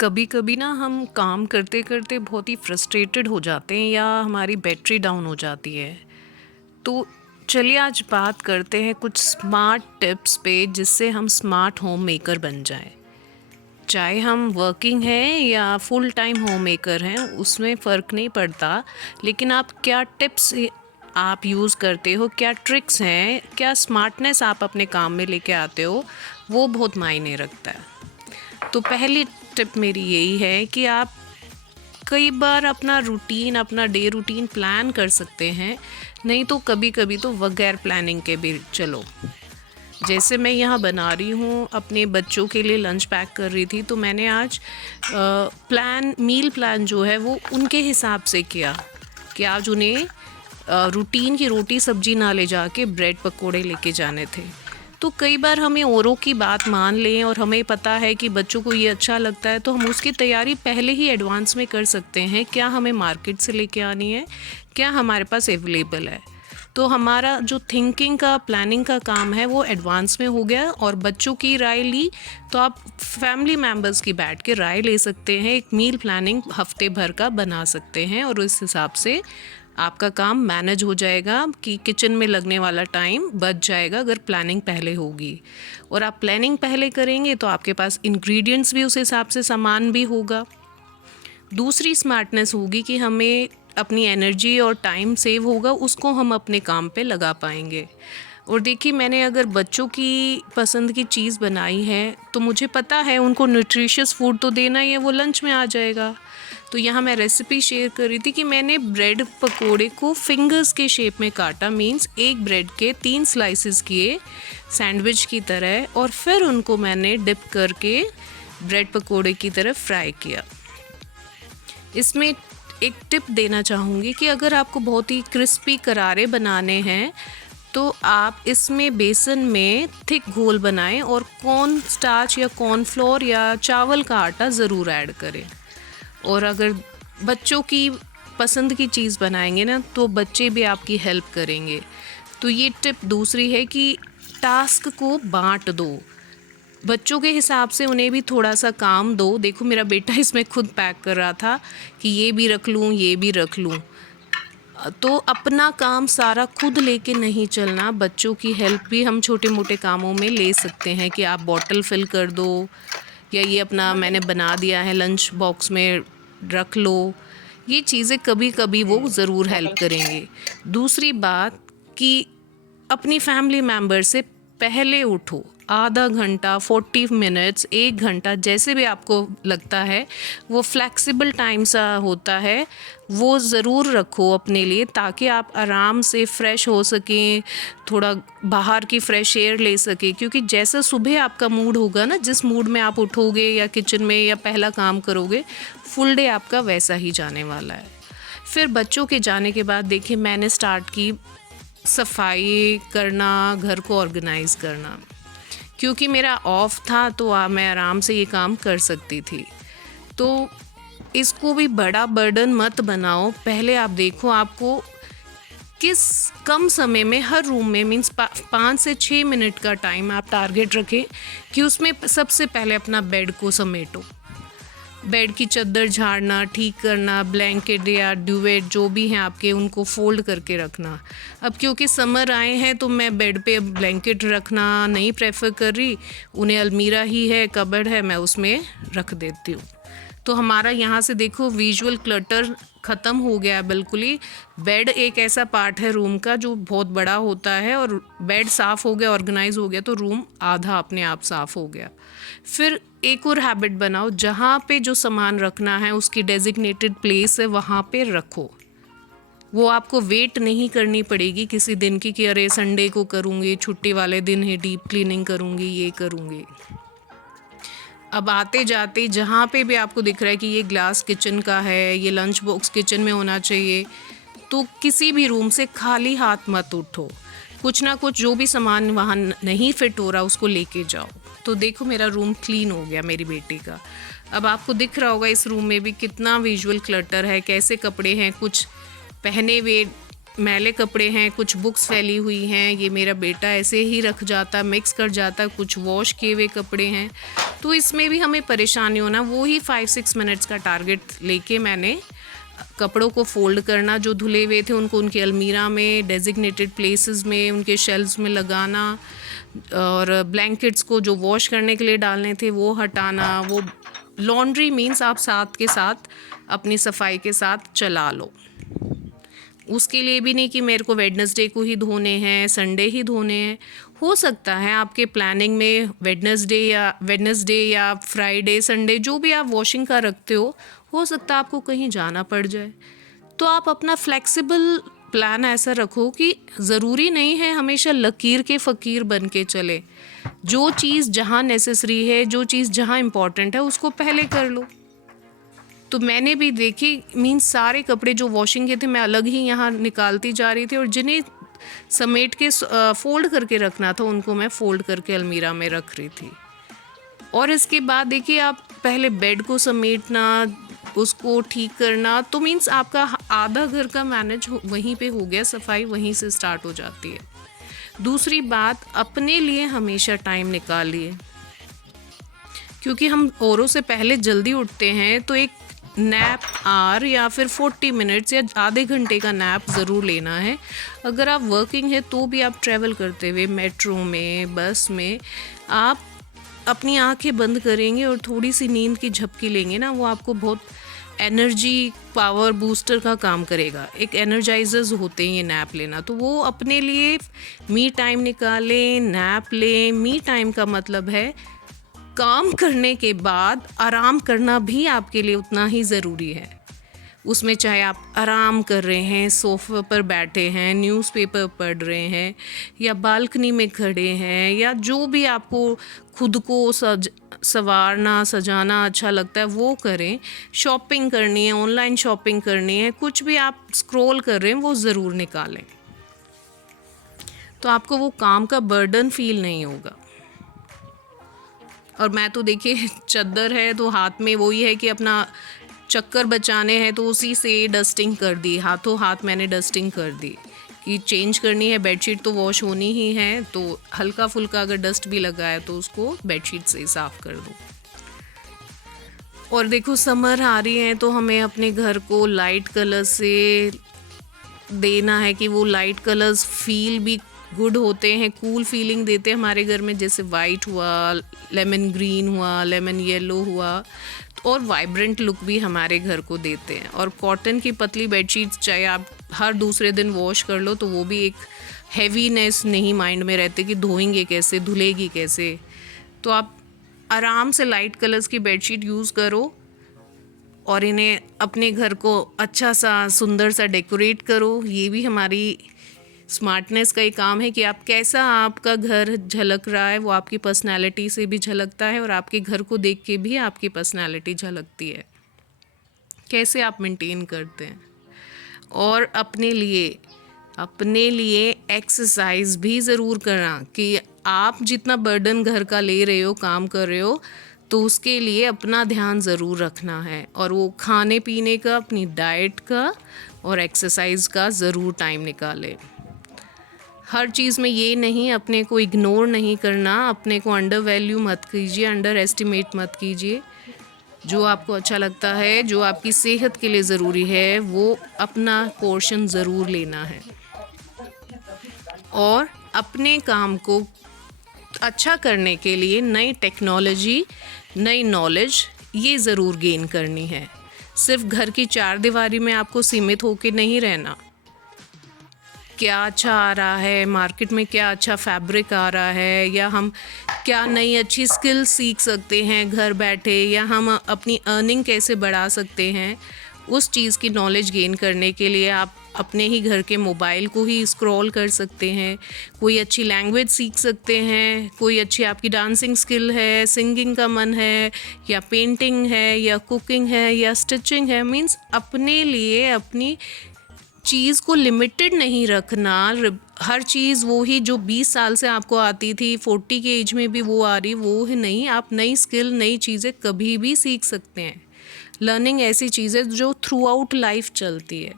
कभी कभी ना हम काम करते करते बहुत ही फ्रस्ट्रेटेड हो जाते हैं या हमारी बैटरी डाउन हो जाती है। तो चलिए आज बात करते हैं कुछ स्मार्ट टिप्स पे जिससे हम स्मार्ट होम मेकर बन जाएं। चाहे हम वर्किंग हैं या फुल टाइम होम मेकर हैं, उसमें फ़र्क नहीं पड़ता। लेकिन आप क्या टिप्स आप यूज़ करते हो, क्या ट्रिक्स हैं, क्या स्मार्टनेस आप अपने काम में लेके आते हो, वो बहुत मायने रखता है। तो पहली टिप मेरी यही है कि आप कई बार अपना रूटीन, अपना डे रूटीन प्लान कर सकते हैं, नहीं तो कभी कभी तो बगैर प्लानिंग के भी चलो। जैसे मैं यहाँ बना रही हूँ, अपने बच्चों के लिए लंच पैक कर रही थी, तो मैंने आज मील प्लान जो है वो उनके हिसाब से किया कि आज उन्हें रूटीन की रोटी सब्जी ना ले जाके ब्रेड पकोड़े लेके जाने थे। तो कई बार हमें औरों की बात मान लें और हमें पता है कि बच्चों को ये अच्छा लगता है, तो हम उसकी तैयारी पहले ही एडवांस में कर सकते हैं। क्या हमें मार्केट से लेके आनी है, क्या हमारे पास अवेलेबल है। तो हमारा जो थिंकिंग का, प्लानिंग का काम है वो एडवांस में हो गया। और बच्चों की राय ली तो आप फैमिली मेम्बर्स की बैठ के राय ले सकते हैं, एक मील प्लानिंग हफ्ते भर का बना सकते हैं और उस हिसाब से आपका काम मैनेज हो जाएगा कि किचन में लगने वाला टाइम बच जाएगा अगर प्लानिंग पहले होगी। और आप प्लानिंग पहले करेंगे तो आपके पास इंग्रेडिएंट्स भी उस हिसाब से सामान भी होगा। दूसरी स्मार्टनेस होगी कि हमें अपनी एनर्जी और टाइम सेव होगा, उसको हम अपने काम पे लगा पाएंगे। और देखिए, मैंने अगर बच्चों की पसंद की चीज़ बनाई है तो मुझे पता है उनको न्यूट्रिशियस फूड तो देना ही है, वो लंच में आ जाएगा। तो यहाँ मैं रेसिपी शेयर कर रही थी कि मैंने ब्रेड पकोड़े को फिंगर्स के शेप में काटा, मीन्स एक ब्रेड के 3 स्लाइसेस किए सैंडविच की तरह, और फिर उनको मैंने डिप करके ब्रेड पकोड़े की तरह फ्राई किया। इसमें एक टिप देना चाहूँगी कि अगर आपको बहुत ही क्रिस्पी करारे बनाने हैं तो आप इसमें बेसन में थिक घोल बनाएं और कॉर्न स्टार्च या कॉर्नफ्लोर या चावल का आटा ज़रूर ऐड करें। और अगर बच्चों की पसंद की चीज़ बनाएंगे ना, तो बच्चे भी आपकी हेल्प करेंगे। तो ये टिप दूसरी है कि टास्क को बांट दो, बच्चों के हिसाब से उन्हें भी थोड़ा सा काम दो। देखो, मेरा बेटा इसमें खुद पैक कर रहा था कि ये भी रख लूँ, ये भी रख लूँ। तो अपना काम सारा खुद लेके नहीं चलना, बच्चों की हेल्प भी हम छोटे मोटे कामों में ले सकते हैं कि आप बॉटल फिल कर दो, या ये अपना मैंने बना दिया है लंच बॉक्स में रख लो। ये चीज़ें कभी कभी वो ज़रूर हेल्प करेंगे। दूसरी बात कि अपनी फैमिली मेम्बर से पहले उठो, आधा घंटा, 40 मिनट्स, 1 घंटा, जैसे भी आपको लगता है। वो फ्लेक्सिबल टाइम सा होता है, वो ज़रूर रखो अपने लिए, ताकि आप आराम से फ्रेश हो सकें, थोड़ा बाहर की फ्रेश एयर ले सकें। क्योंकि जैसा सुबह आपका मूड होगा ना, जिस मूड में आप उठोगे या किचन में या पहला काम करोगे, फुल डे आपका वैसा ही जाने वाला है। फिर बच्चों के जाने के बाद देखिए, मैंने स्टार्ट की सफाई करना, घर को ऑर्गेनाइज़ करना। क्योंकि मेरा ऑफ था तो मैं आराम से ये काम कर सकती थी। तो इसको भी बड़ा बर्डन मत बनाओ। पहले आप देखो आपको किस कम समय में हर रूम में, मीन्स 5 से 6 मिनट का टाइम आप टारगेट रखें कि उसमें सबसे पहले अपना बेड को समेटो। बेड की चादर झाड़ना, ठीक करना, ब्लैंकेट या ड्यूवेट जो भी हैं आपके, उनको फोल्ड करके रखना। अब क्योंकि समर आए हैं तो मैं बेड पे ब्लैंकेट रखना नहीं प्रेफर कर रही, उन्हें अलमीरा ही है, कबर्ड है, मैं उसमें रख देती हूँ। तो हमारा यहाँ से देखो विजुअल क्लटर ख़त्म हो गया बिल्कुल ही। बेड एक ऐसा पार्ट है रूम का जो बहुत बड़ा होता है, और बेड साफ़ हो गया, ऑर्गेनाइज हो गया, तो रूम आधा अपने आप साफ़ हो गया। फिर एक और हैबिट बनाओ, जहाँ पे जो सामान रखना है उसकी डेजिग्नेटेड प्लेस है, वहाँ पे रखो। वो आपको वेट नहीं करनी पड़ेगी किसी दिन की कि अरे संडे को करूँगी, छुट्टी वाले दिन ही डीप क्लीनिंग करूँगी, ये करूँगी। अब आते जाते जहाँ पे भी आपको दिख रहा है कि ये ग्लास किचन का है, ये लंच बॉक्स किचन में होना चाहिए, तो किसी भी रूम से खाली हाथ मत उठो। कुछ ना कुछ जो भी सामान वहाँ नहीं फिट हो रहा उसको लेके जाओ। तो देखो, मेरा रूम क्लीन हो गया मेरी बेटी का। अब आपको दिख रहा होगा इस रूम में भी कितना विजुअल क्लटर है, कैसे कपड़े हैं, कुछ पहने हुए मैले कपड़े हैं, कुछ बुक्स फैली हुई हैं, ये मेरा बेटा ऐसे ही रख जाता, मिक्स कर जाता, कुछ वॉश किए हुए कपड़े हैं, तो इसमें भी हमें परेशानी होना। वो ही 5-6 मिनट्स का टारगेट लेके मैंने कपड़ों को फ़ोल्ड करना, जो धुले हुए थे उनको उनके अलमीरा में, डेजिग्नेटेड प्लेसेस में, उनके शेल्व्स में लगाना, और ब्लैंकेट्स को जो वॉश करने के लिए डालने थे वो हटाना। वो लॉन्ड्री मीन्स आप साथ के साथ अपनी सफाई के साथ चला लो। उसके लिए भी नहीं कि मेरे को वेडनेसडे को ही धोने हैं, संडे ही धोने हैं। हो सकता है आपके प्लानिंग में वेडनेसडे या फ्राइडे, संडे जो भी आप वॉशिंग का रखते हो सकता है आपको कहीं जाना पड़ जाए। तो आप अपना फ्लेक्सिबल प्लान ऐसा रखो कि ज़रूरी नहीं है हमेशा लकीर के फ़कीर बन के चले। जो चीज़ जहाँ नेसेसरी है, जो चीज़ जहाँ इम्पॉर्टेंट है उसको पहले कर लो। तो मैंने भी देखी, मीन्स सारे कपड़े जो वॉशिंग के थे मैं अलग ही यहाँ निकालती जा रही थी, और जिन्हें समेट के फ़ोल्ड करके रखना था उनको मैं फ़ोल्ड करके अलमीरा में रख रही थी। और इसके बाद देखिए, आप पहले बेड को समेटना, उसको ठीक करना, तो मीन्स आपका आधा घर का मैनेज वहीं पे हो गया, सफाई वहीं से स्टार्ट हो जाती है। दूसरी बात, अपने लिए हमेशा टाइम निकालिए, क्योंकि हम औरों से पहले जल्दी उठते हैं, तो एक नैप आवर या फिर 40 मिनट्स या आधे घंटे का नैप ज़रूर लेना है। अगर आप वर्किंग है तो भी आप ट्रैवल करते हुए मेट्रो में, बस में, आप अपनी आंखें बंद करेंगे और थोड़ी सी नींद की झपकी लेंगे ना, वो आपको बहुत एनर्जी पावर बूस्टर का काम करेगा। एक एनर्जाइजर्स होते हैं ये नैप लेना। तो वो अपने लिए मी टाइम निकालें, नैप लें। मी टाइम का मतलब है काम करने के बाद आराम करना भी आपके लिए उतना ही ज़रूरी है। उसमें चाहे आप आराम कर रहे हैं, सोफ़े पर बैठे हैं, न्यूज़पेपर पढ़ रहे हैं, या बालकनी में खड़े हैं, या जो भी आपको खुद को संवारना सजाना अच्छा लगता है वो करें। शॉपिंग करनी है, ऑनलाइन शॉपिंग करनी है, कुछ भी आप स्क्रॉल कर रहे हैं वो ज़रूर निकालें, तो आपको वो काम का बर्डन फील नहीं होगा। और मैं तो देखिए, चद्दर है तो हाथ में वही है कि अपना चक्कर बचाने हैं, तो उसी से डस्टिंग कर दी, हाथों हाथ मैंने डस्टिंग कर दी कि चेंज करनी है, बेडशीट तो वॉश होनी ही है, तो हल्का फुल्का अगर डस्ट भी लगा है तो उसको बेडशीट से साफ़ कर दो। और देखो, समर आ रही है तो हमें अपने घर को लाइट कलर से देना है कि वो लाइट कलर्स फील भी गुड होते हैं, कूल फीलिंग देते हैं हमारे घर में। जैसे वाइट हुआ, लेमन ग्रीन हुआ, लेमन येलो हुआ, और वाइब्रेंट लुक भी हमारे घर को देते हैं। और कॉटन की पतली बेडशीट्स चाहे आप हर दूसरे दिन वॉश कर लो तो वो भी एक हैवीनेस नहीं माइंड में रहते कि धोएंगे कैसे, धुलेगी कैसे। तो आप आराम से लाइट कलर्स की बेडशीट यूज़ करो और इन्हें अपने घर को अच्छा सा सुंदर सा डेकोरेट करो। ये भी हमारी स्मार्टनेस का ही काम है कि आप कैसा आपका घर झलक रहा है, वो आपकी पर्सनालिटी से भी झलकता है, और आपके घर को देख के भी आपकी पर्सनालिटी झलकती है, कैसे आप मेंटेन करते हैं। और अपने लिए एक्सरसाइज भी ज़रूर करना, कि आप जितना बर्डन घर का ले रहे हो, काम कर रहे हो, तो उसके लिए अपना ध्यान ज़रूर रखना है। और वो खाने पीने का, अपनी डाइट का और एक्सरसाइज का ज़रूर टाइम निकालें। हर चीज़ में ये नहीं, अपने को इग्नोर नहीं करना, अपने को अंडर वैल्यू मत कीजिए, अंडर एस्टिमेट मत कीजिए। जो आपको अच्छा लगता है, जो आपकी सेहत के लिए ज़रूरी है, वो अपना पोर्शन ज़रूर लेना है। और अपने काम को अच्छा करने के लिए नई टेक्नोलॉजी, नई नॉलेज ये ज़रूर गेन करनी है। सिर्फ घर की चार दीवारी में आपको सीमित होकर नहीं रहना। क्या अच्छा आ रहा है मार्केट में, क्या अच्छा फैब्रिक आ रहा है, या हम क्या नई अच्छी स्किल सीख सकते हैं घर बैठे, या हम अपनी अर्निंग कैसे बढ़ा सकते हैं, उस चीज़ की नॉलेज गेन करने के लिए आप अपने ही घर के मोबाइल को ही स्क्रॉल कर सकते हैं। कोई अच्छी लैंग्वेज सीख सकते हैं, कोई अच्छी आपकी डांसिंग स्किल है, सिंगिंग का मन है, या पेंटिंग है, या कुकिंग है, या स्टिचिंग है। मीन्स अपने लिए अपनी चीज़ को लिमिटेड नहीं रखना। हर चीज़ वो ही जो 20 साल से आपको आती थी, 40 के एज में भी वो आ रही, वो है नहीं। आप नई स्किल, नई चीज़ें कभी भी सीख सकते हैं। लर्निंग ऐसी चीज़ है जो थ्रू आउट लाइफ चलती है।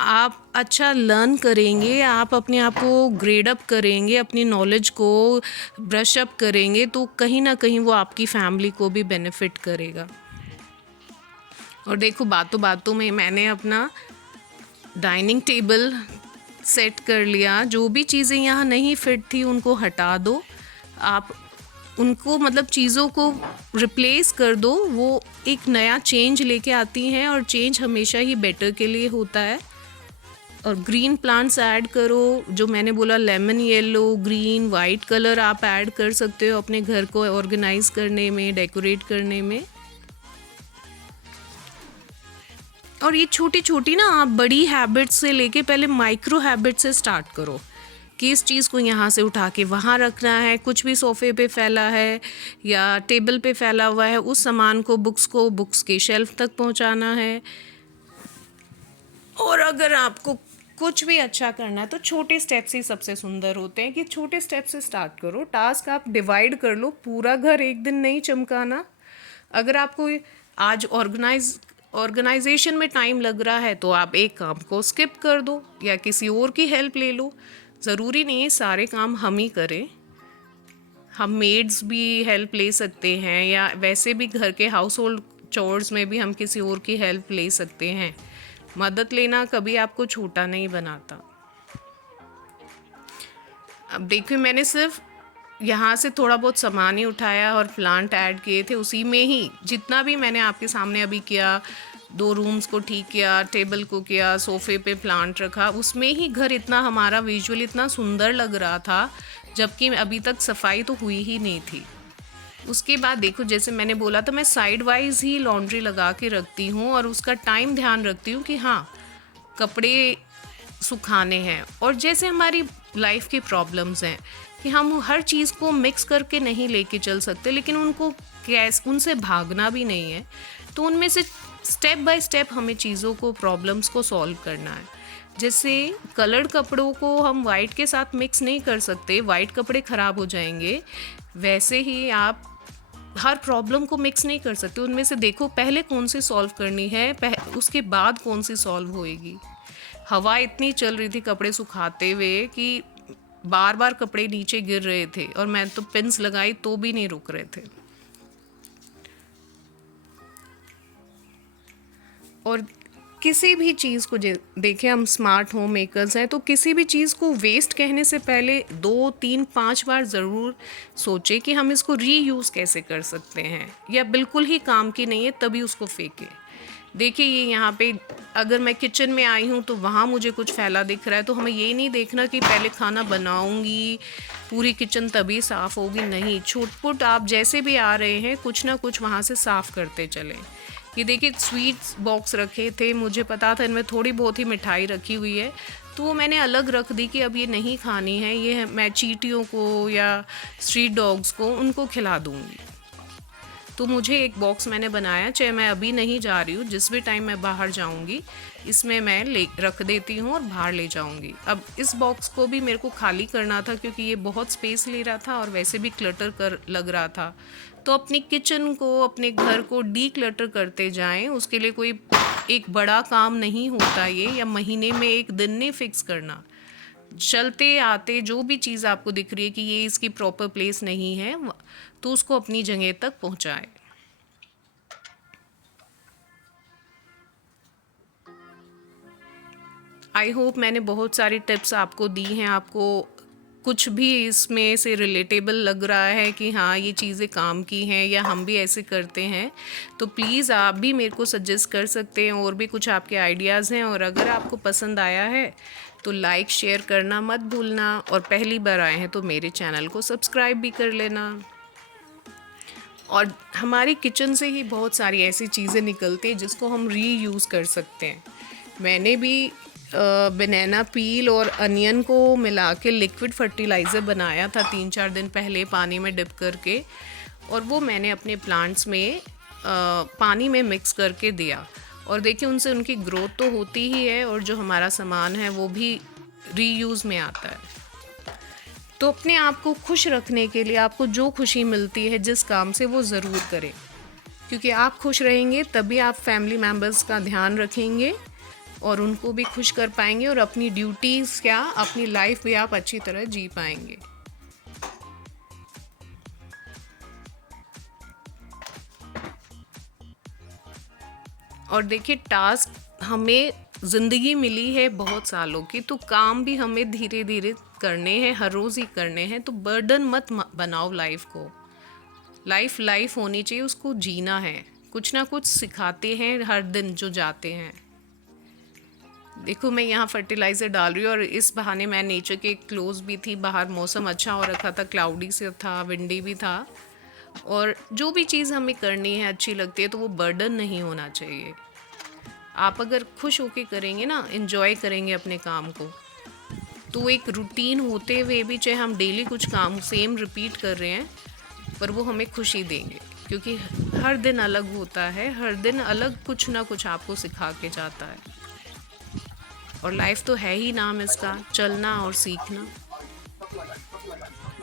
आप अच्छा लर्न करेंगे, आप अपने आप को ग्रेड अप करेंगे, अपनी नॉलेज को ब्रश अप करेंगे, तो कहीं ना कहीं वो आपकी फैमिली को भी बेनिफिट करेगा। और देखो बातों बातों में मैंने अपना डाइनिंग टेबल सेट कर लिया। जो भी चीज़ें यहाँ नहीं फिट थी उनको हटा दो, आप उनको मतलब चीज़ों को रिप्लेस कर दो। वो एक नया चेंज लेके आती हैं और चेंज हमेशा ही बेटर के लिए होता है। और ग्रीन प्लांट्स ऐड करो, जो मैंने बोला lemon yellow, green, white colour आप ऐड कर सकते हो अपने घर को ऑर्गेनाइज करने में, डेकोरेट करने में। और ये छोटी छोटी ना आप बड़ी हैबिट्स से लेके पहले माइक्रो हैबिट से स्टार्ट करो कि इस चीज़ को यहाँ से उठा के वहाँ रखना है। कुछ भी सोफ़े पे फैला है या टेबल पे फैला हुआ है, उस सामान को बुक्स के शेल्फ तक पहुँचाना है। और अगर आपको कुछ भी अच्छा करना है तो छोटे स्टेप्स ही सबसे सुंदर होते हैं, कि छोटे स्टेप से स्टार्ट करो। टास्क आप डिवाइड कर लो, पूरा घर एक दिन नहीं चमकाना। अगर आपको आज ऑर्गेनाइजेशन में टाइम लग रहा है तो आप एक काम को स्किप कर दो या किसी और की हेल्प ले लो। ज़रूरी नहीं है सारे काम हम ही करें, हम मेड्स भी हेल्प ले सकते हैं, या वैसे भी घर के हाउस होल्ड चोर्स में भी हम किसी और की हेल्प ले सकते हैं। मदद लेना कभी आपको छोटा नहीं बनाता। अब देखिए मैंने सिर्फ यहाँ से थोड़ा बहुत सामान ही उठाया और प्लांट ऐड किए थे, उसी में ही जितना भी मैंने आपके सामने अभी किया, 2 रूम्स को ठीक किया, टेबल को किया, सोफ़े पे प्लांट रखा, उसमें ही घर इतना हमारा विजुअली इतना सुंदर लग रहा था, जबकि अभी तक सफाई तो हुई ही नहीं थी। उसके बाद देखो जैसे मैंने बोला था, मैं साइड वाइज ही लॉन्ड्री लगा के रखती हूँ और उसका टाइम ध्यान रखती हूँ कि हाँ कपड़े सुखाने हैं। और जैसे हमारी लाइफ की प्रॉब्लम्स हैं कि हम हर चीज़ को मिक्स करके नहीं लेके चल सकते, लेकिन उनसे भागना भी नहीं है, तो उनमें से स्टेप बाय स्टेप हमें चीज़ों को, प्रॉब्लम्स को सॉल्व करना है। जैसे कलर्ड कपड़ों को हम वाइट के साथ मिक्स नहीं कर सकते, वाइट कपड़े ख़राब हो जाएंगे, वैसे ही आप हर प्रॉब्लम को मिक्स नहीं कर सकते। उनमें से देखो पहले कौन सी सॉल्व करनी है, उसके बाद कौन सी सॉल्व होएगी। हवा इतनी चल रही थी कपड़े सुखाते हुए कि बार बार कपड़े नीचे गिर रहे थे और मैं तो पिन्स लगाई तो भी नहीं रुक रहे थे। और किसी भी चीज़ को देखें, हम स्मार्ट होम मेकर्स हैं, तो किसी भी चीज़ को वेस्ट कहने से पहले 2, 3, 5 बार ज़रूर सोचें कि हम इसको रीयूज़ कैसे कर सकते हैं, या बिल्कुल ही काम की नहीं है तभी उसको फेंकें। देखिए ये यहाँ पे अगर मैं किचन में आई हूँ तो वहाँ मुझे कुछ फैला दिख रहा है, तो हमें ये नहीं देखना कि पहले खाना बनाऊँगी पूरी किचन तभी साफ़ होगी, नहीं, छुटपुट आप जैसे भी आ रहे हैं कुछ ना कुछ वहाँ से साफ़ करते चलें। ये देखिए स्वीट्स बॉक्स रखे थे, मुझे पता था इनमें थोड़ी बहुत ही मिठाई रखी हुई है, तो वो मैंने अलग रख दी कि अब ये नहीं खानी है, ये मैं चींटियों को या स्ट्रीट डॉग्स को उनको खिला दूँगी। तो मुझे एक बॉक्स मैंने बनाया, चाहे मैं अभी नहीं जा रही हूँ, जिस भी टाइम मैं बाहर जाऊँगी इसमें मैं रख देती हूँ और बाहर ले जाऊँगी। अब इस बॉक्स को भी मेरे को खाली करना था क्योंकि ये बहुत स्पेस ले रहा था और वैसे भी क्लटर कर लग रहा था। तो अपनी किचन को, अपने घर को डी क्लटर करते जाएं, उसके लिए कोई एक बड़ा काम नहीं होता ये, या महीने में एक दिन नहीं फिक्स करना। चलते आते जो भी चीज़ आपको दिख रही है कि ये इसकी प्रॉपर प्लेस नहीं है, तो उसको अपनी जगह तक पहुंचाए। आई होप मैंने बहुत सारी टिप्स आपको दी हैं, आपको कुछ भी इसमें से रिलेटेबल लग रहा है कि हाँ ये चीज़ें काम की हैं या हम भी ऐसे करते हैं, तो प्लीज़ आप भी मेरे को सजेस्ट कर सकते हैं, और भी कुछ आपके आइडियाज़ हैं। और अगर आपको पसंद आया है तो लाइक शेयर करना मत भूलना, और पहली बार आए हैं तो मेरे चैनल को सब्सक्राइब भी कर लेना। और हमारी किचन से ही बहुत सारी ऐसी चीज़ें निकलती हैं जिसको हम रीयूज़ कर सकते हैं। मैंने भी बनाना पील और अनियन को मिला के लिक्विड फर्टिलाइज़र बनाया था 3-4 दिन पहले पानी में डिप करके, और वो मैंने अपने प्लांट्स में पानी में मिक्स करके दिया, और देखिए उनसे उनकी ग्रोथ तो होती ही है और जो हमारा सामान है वो भी रीयूज़ में आता है। तो अपने आप को खुश रखने के लिए आपको जो खुशी मिलती है जिस काम से, वो ज़रूर करें, क्योंकि आप खुश रहेंगे तभी आप फैमिली मेम्बर्स का ध्यान रखेंगे, और उनको भी खुश कर पाएंगे और अपनी ड्यूटीज़ क्या, अपनी लाइफ भी आप अच्छी तरह जी पाएंगे। और देखिए, टास्क हमें ज़िंदगी मिली है बहुत सालों की, तो काम भी हमें धीरे धीरे करने हैं, हर रोज़ ही करने हैं। तो बर्डन मत बनाओ लाइफ को। लाइफ होनी चाहिए, उसको जीना है। कुछ ना कुछ सिखाते हैं हर दिन जो जाते हैं। देखो, मैं यहाँ फर्टिलाइज़र डाल रही हूँ और इस बहाने मैं नेचर के क्लोज भी थी। बाहर मौसम अच्छा हो रखा था, क्लाउडी से था, विंडी भी था। और जो भी चीज़ हमें करनी है, अच्छी लगती है, तो वो बर्डन नहीं होना चाहिए। आप अगर खुश होके करेंगे ना, इन्जॉय करेंगे अपने काम को, तो एक रूटीन होते हुए भी चाहे हम डेली कुछ काम सेम रिपीट कर रहे हैं, पर वो हमें खुशी देंगे। क्योंकि हर दिन अलग होता है, हर दिन अलग कुछ ना कुछ आपको सिखा के जाता है। और लाइफ तो है ही नाम इसका, चलना और सीखना।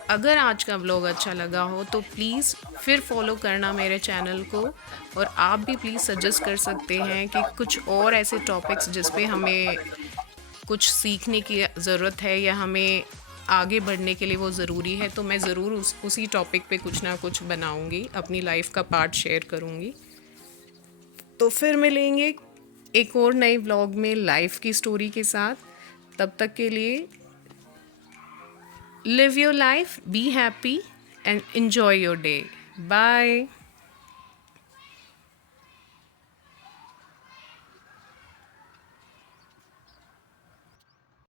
अगर आज का व्लॉग अच्छा लगा हो तो प्लीज़ फिर फॉलो करना मेरे चैनल को। और आप भी प्लीज़ सजेस्ट कर सकते हैं कि कुछ और ऐसे टॉपिक्स जिस पे हमें कुछ सीखने की ज़रूरत है या हमें आगे बढ़ने के लिए वो ज़रूरी है, तो मैं ज़रूर उसी टॉपिक पे कुछ ना कुछ बनाऊंगी, अपनी लाइफ का पार्ट शेयर करूंगी। तो फिर मिलेंगे एक और नए व्लॉग में लाइफ की स्टोरी के साथ। तब तक के लिए live your life, be happy and enjoy your day. Bye.